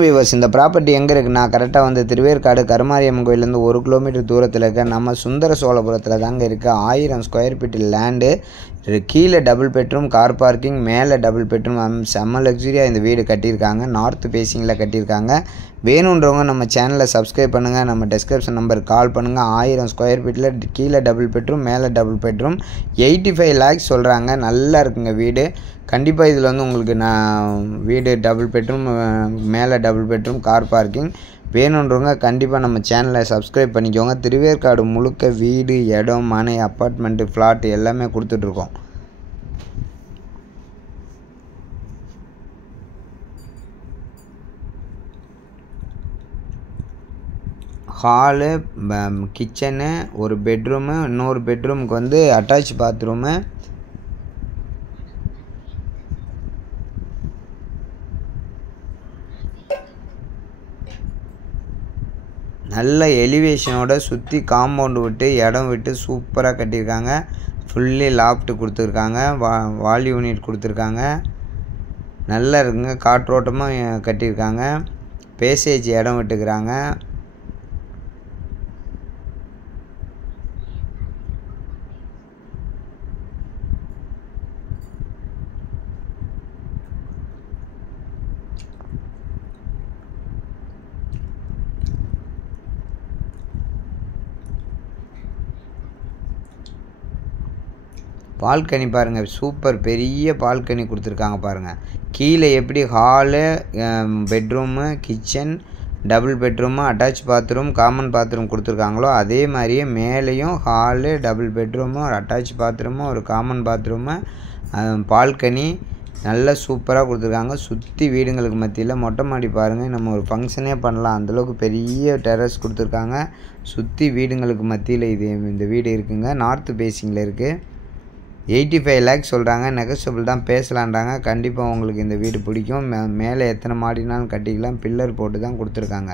Viewers, இந்த property எங்கே இருக்குன்னா கரெக்டாக வந்து திருவேற்காடு கருமாரியம்மன் கோயிலேருந்து 1 கிலோமீட்டர் தூரத்தில் இருக்க நம்ம சுந்தர சோழபுரத்தில் தாங்க இருக்குது. 1000 ஸ்கொயர் ஃபீட் லேண்டு. கீழே டபுள் பெட்ரூம், கார் பார்க்கிங், மேலே டபுள் பெட்ரூம். செம்ம லக்ஸுரியாக இந்த வீடு கட்டியிருக்காங்க. நார்த் ஃபேஸிங்கில் கட்டியிருக்காங்க. வேணுன்றவங்க நம்ம சேனலை சப்ஸ்கிரைப் பண்ணுங்கள். நம்ம டிஸ்கிரிப்ஷன் நம்பருக்கு கால் பண்ணுங்கள். 1000 ஸ்கொயர் ஃபீட்டில் கீழே டபுள் பெட்ரூம், மேலே டபுள் பெட்ரூம். 85 lakhs சொல்கிறாங்க. நல்லா இருக்குங்க வீடு. கண்டிப்பாக இதில் வந்து உங்களுக்கு வீடு டபுள் பெட்ரூம், மேலே டபுள் பெட்ரூம், கார் பார்க்கிங். வேணுன்றவங்க கண்டிப்பாக நம்ம சேனலை சப்ஸ்கிரைப் பண்ணிக்கோங்க. திருவேற்காடு முழுக்க வீடு, இடம், மனை, அப்பார்ட்மெண்ட்டு, ஃப்ளாட்டு எல்லாமே கொடுத்துட்ருக்கோம். ஹாலு, கிச்சனு, ஒரு பெட்ரூமு, இன்னொரு பெட்ரூமுக்கு வந்து அட்டாச் பாத்ரூமு. நல்ல எலிவேஷனோட சுற்றி காம்பவுண்டு விட்டு இடம் விட்டு சூப்பராக கட்டியிருக்காங்க. ஃபுல்லி லாஃப்ட் கொடுத்துருக்காங்க. வால் யூனிட் கொடுத்துருக்காங்க. நல்லா இருக்குங்க. காற்றோட்டமாக கட்டியிருக்காங்க. பேசேஜ் இடம் விட்டுக்கிறாங்க. பால்கனி பாருங்கள், சூப்பர் பெரிய பால்கனி கொடுத்துருக்காங்க பாருங்கள். கீழே எப்படி hall, bedroom, kitchen, double bedroom, attach bathroom, common bathroom கொடுத்துருக்காங்களோ அதே மாதிரியே மேலேயும் ஹாலு, டபுள் பெட்ரூமு, ஒரு அட்டாச் பாத்ரூமு, ஒரு காமன் பாத்ரூமு, பால்கனி நல்லா சூப்பராக கொடுத்துருக்காங்க. சுற்றி வீடுங்களுக்கு மத்தியில் மொட்டை மாடி பாருங்கள். நம்ம ஒரு ஃபங்க்ஷனே பண்ணலாம், அந்தளவுக்கு பெரிய டெரஸ் கொடுத்துருக்காங்க. சுற்றி வீடுங்களுக்கு மத்தியில் இந்த வீடு இருக்குங்க. நார்த் ஃபேஸிங்கில் இருக்குது. 85 lakhs சொல்கிறாங்க. நெகோஷியபிள் தான், பேசலான்றாங்க. கண்டிப்பாக உங்களுக்கு இந்த வீடு பிடிக்கும். மேலே எத்தனை மாடினாலும் கட்டிக்கலாம். பில்லர் போட்டு தான் கொடுத்துருக்காங்க.